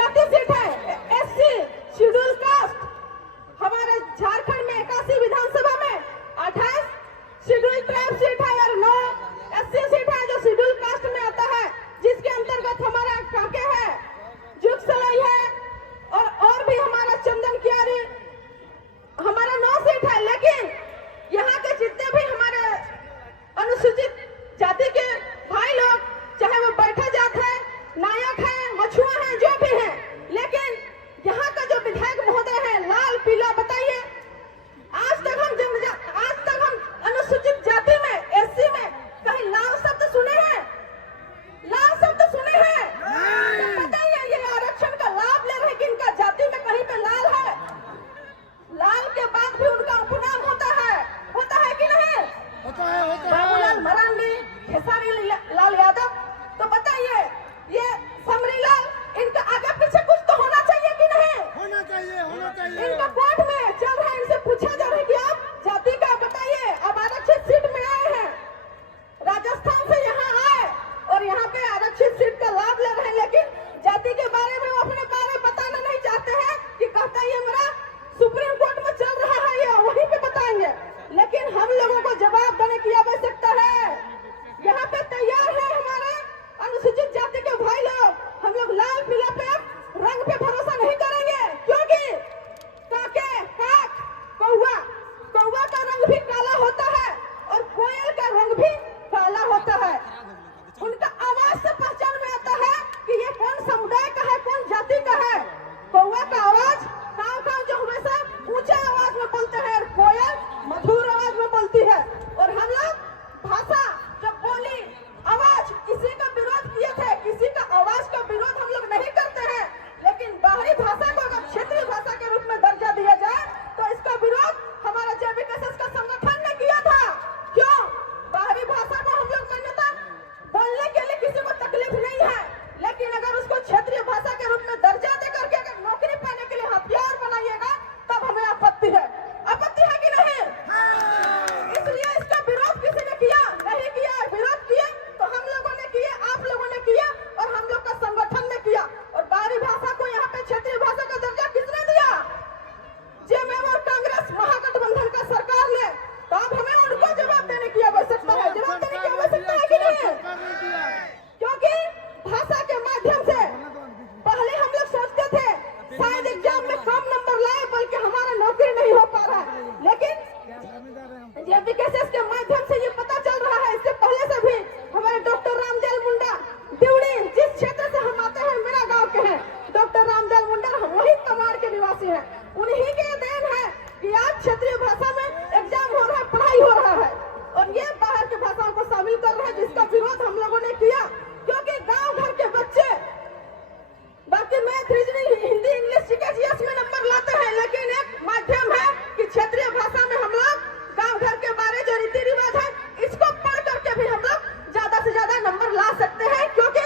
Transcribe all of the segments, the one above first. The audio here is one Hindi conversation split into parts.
जाति सीट है, एससी शेड्यूल कास्ट। हमारे झारखंड में 81 विधानसभा में 28 शेड्यूल ट्राइब सीट है और 9 एससी सीट है जो शेड्यूल कास्ट में आता है, जिसके अंतर्गत हमारा कांके है, जुगसलाई है और भी हमारा चंदन कियारी, हमारा 9 सीट है। लेकिन यहाँ के जितने भी हमारे अनुसूचित जाति के भाई लोग, चाहे वो बैठा जात है, नायक है, मछुआ है, जो भी है, लेकिन यहाँ का जो विधायक महोदय है लाल पीला, बताइए आज तक हम अनुसूचित जाति में, एससी में कहीं लाल शब्द सुने हैं? लाल शब्द सुने हैं? तो बताइए ये आरक्षण का लाभ ले रहे कि इनका जाति में कहीं पे लाल है? लाल के बाद भी उनका उपनाम होता है कि नहीं? बाबूलाल मरांडी, खेसारी लाल यादव। तो बताइए ये समरी लाल, इनका आगे पीछे कुछ तो होना चाहिए कि नहीं? होना चाहिए। इनका कोर्ट में चल रहा है, इनसे पूछा जा रहा है कि आप जाति का बताइए। अब आरक्षित सीट में आए हैं, राजस्थान से यहाँ आए और यहाँ पे आरक्षित सीट का लाभ ले रहे हैं, लेकिन जाति के बारे में वो अपने बारे में बताना नहीं चाहते हैं कि कहता ये मेरा सुप्रीम कोर्ट में चल रहा है, ये वहीं पे बताएंगे। लेकिन हम लोगों को जवाब देने की आवश्यकता है। यहाँ पे तैयार है हमारे अनुसूचित जाति के भाई लोग। हम लोग लाल पीला पे रंग पे भरोसा नहीं करेंगे, क्योंकि काके काक कौवा का रंग भी काला होता है और कोयल का रंग भी काला होता है। उनका आवाज से पहचान में आता है कि ये कौन समुदाय का है, कौन जाति का है। कौवा का आवाज काव जो हमेशा ऊंचे आवाज में बोलते हैं और कोयल मधुर आवाज में बोलती है। और हम लोग भाषा जब बोली आवाज, किसी का विरोध किए थे, किसी का आवाज का विरोध हम लोग नहीं करते हैं, लेकिन बाहरी भाषा को अगर क्षेत्रीय भाषा के रूप में दर्जा दिया जाए तो इसका विरोध हमारा जेबीकेएसएस का संगठन ने किया था। क्यों? बाहरी भाषा को हम लोग मान्यता बोलने के लिए किसी को तकलीफ नहीं है, लेकिन अगर उसको क्षेत्रीय भाषा के रूप में दर्जा दे करके अगर नौकरी पाने के लिए हथियार बनाइएगा तब हमें आपत्ति है कि नहीं? इसलिए इसका विरोध किसी ने किया नहीं किया? विरोध किया तो हम लोगों ने किया, आप लोगों ने किया और हम लोग का संगठन ने किया। और बाहरी भाषा को यहाँ पे क्षेत्रीय भाषा का दर्जा किसने दिया? जेएमएम और कांग्रेस महागठबंधन का सरकार ने। तो अब हमें उनको जवाब देने की आवश्यकता है, जवाब देने की आवश्यकता है कि नहीं? क्योंकि भाषा के माध्यम से पहले हम लोग सोचते थे शायद एग्जाम में कम नंबर लाए, बल्कि हमारा नौकरी नहीं हो पा रहा है, लेकिन जेबीकेएसएस के माध्यम से ये पता चल रहा है। इससे पहले से भी हमारे डॉक्टर रामदयाल मुंडा दिवड़ी, जिस क्षेत्र से हम आते हैं, मेरा गांव के हैं डॉक्टर रामदयाल मुंडा, हम वही तमाड़ के निवासी हैं। उन्हीं के देन है कि आज क्षेत्रीय भाषा में एग्जाम हो रहा है, पढ़ाई हो रहा है और ये बाहर की भाषाओं को शामिल कर रहे हैं, जिसका विरोध हम लोगों ने किया। क्योंकि गाँव घर के बच्चे बाकी math, reasoning, Hindi, English, GS में नंबर लाते हैं, लेकिन एक माध्यम है कि क्षेत्रीय भाषा में हम लोग गांव घर के बारे जो रीति रिवाज है इसको पढ़ करके भी हम लोग ज्यादा से ज्यादा नंबर ला सकते हैं, क्योंकि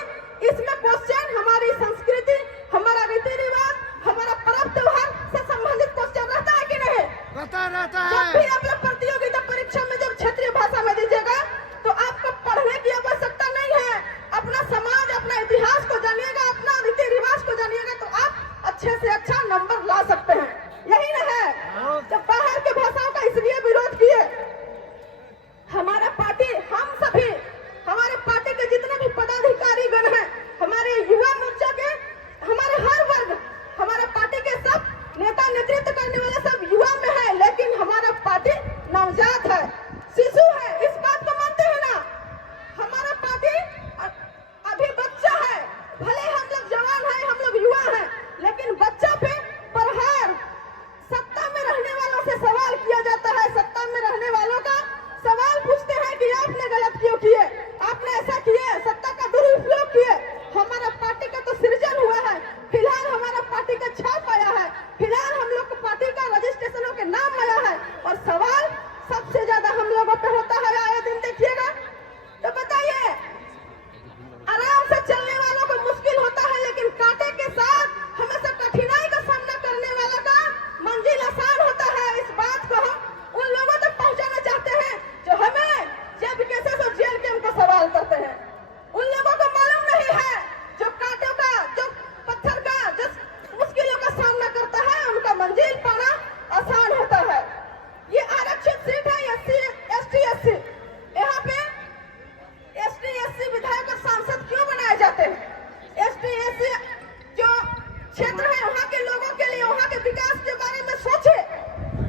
इसमें क्वेश्चन हमारी संस्कृति, हमारा रीति रिवाज, हमारा पर्व त्योहार से संबंधित क्वेश्चन रहता है कि नहीं? रहता है। जब भी आप लोग प्रतियोगिता परीक्षा में जब क्षेत्रीय भाषा में दीजिएगा तो आपको पढ़ने की आवश्यकता नहीं है। अपना समाज, अपना इतिहास को जानिएगा, अपना रीति रिवाज को जानिएगा, तो आप अच्छे से अच्छा नंबर ला सकते हैं। यही न है? जब बाहर के भाषाओं का इसलिए विरोध किए, हमारा पार्टी, हम सभी, हमारे पार्टी के जितने भी पदाधिकारी गण हैं, हमारे युवा मोर्चा के, हमारे हर वर्ग, हमारे पार्टी के सब नेता, नेतृत्व करने वाले सब युवा में है, लेकिन हमारा पार्टी नवजात है, शिशु है। इस बात को मानते हैं ना? हमारा पार्टी अभी बच्चा है, भले हम लोग जवान हैं, हम लोग युवा हैं, लेकिन बच्चा क्षेत्र है वहाँ के लोगों के लिए, वहाँ के विकास के बारे में सोचे।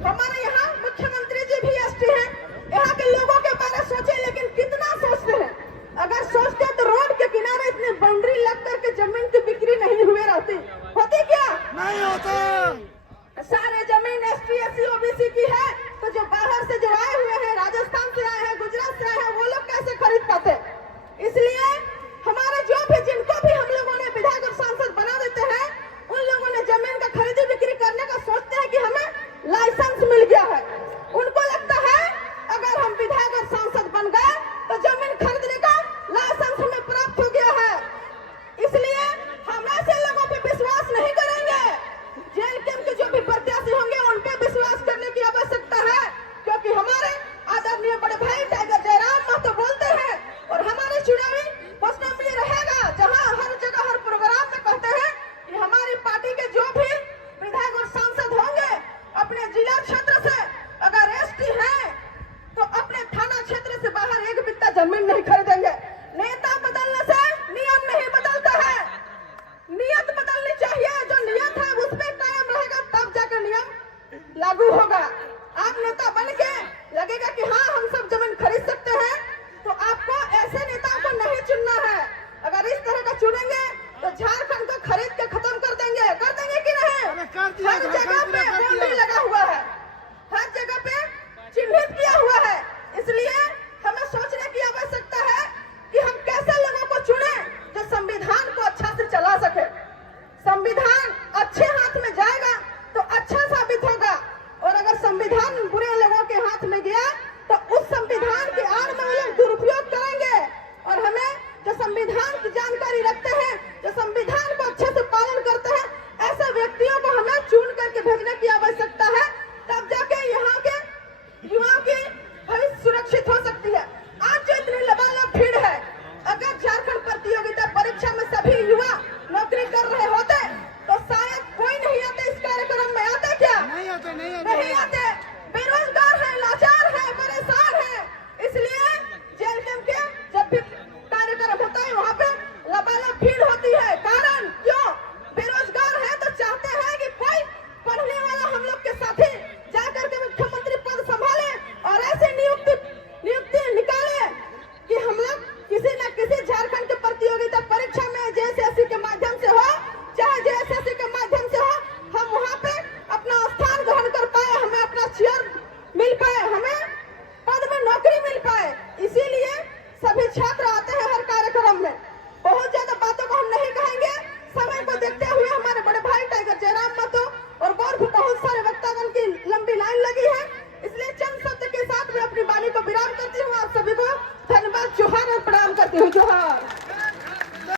हमारे यहाँ मुख्यमंत्री जी भी एसटी हैं, यहाँ के लोगों के बारे में सोचे, लेकिन कितना सोचते हैं? अगर सोचते तो रोड के किनारे इतने बाउंड्री लग करके जमीन की बिक्री नहीं हुए रहती, होती क्या? नहीं होता। सारे जमीन एसटी एससी ओबीसी की है, तो जो बाहर से जो आए हुए हैं, राजस्थान से आए हैं, गुजरात से आए हैं, वो लोग कैसे खरीद पाते? इसलिए हमारे जो भी जिनको भी हम लोगों ने विधायक और सांसद बना देते हैं, उन लोगों ने जमीन का खरीदी बिक्री करने का सोचते हैं कि हमें लाइसेंस मिल गया है। उनको लगता है अगर हम विधायक और सांसद बन गए तो जमीन खरीदने का लाइसेंस हमें प्राप्त हो गया है। इसलिए हम ऐसे लोगों पे विश्वास नहीं करेंगे। जेल के जो भी प्रत्याशी होंगे उन पे विश्वास करने की आवश्यकता है, क्योंकि हमारे आदरणीय बड़े भाई टाइगर जयराम महतो बोलते हैं और हमारे चुनावी घोषणा में रहेगा, जहां हर जगह हर प्रोग्राम में कहते हैं कि हमारी पार्टी के जो भी विधायक और सांसद होंगे अपने जिला क्षेत्र से अगर एसटी है तो अपने थाना क्षेत्र से बाहर एक बित्ता जमीन नहीं खरीदेंगे। नेता बदलने से नियम नहीं बदलता है, नियत बदलनी चाहिए। जो नियत है उस पे कायम रहेगा, तब जाकर नियम लागू होगा। आप नेता बन के लगेगा कि हाँ हम सब जमीन खरीद सकते हैं, तो आपको ऐसे नेताओं को नहीं चुनना है। अगर इस तरह का चुनेंगे तो झारखंड को खरीद के खत्म कर देंगे कि नहीं? हर जगह पे बाउंड्री लगा हुआ है, हर जगह पे चिन्हित किया हुआ है। इसलिए हमें सोचने की आवश्यकता है कि हम कैसे लोगों को चुने जो संविधान को अच्छा से चला सके। संविधान अच्छे हाथ में जाएगा तो अच्छा साबित होगा, और अगर संविधान बुरे लोगों के हाथ में गया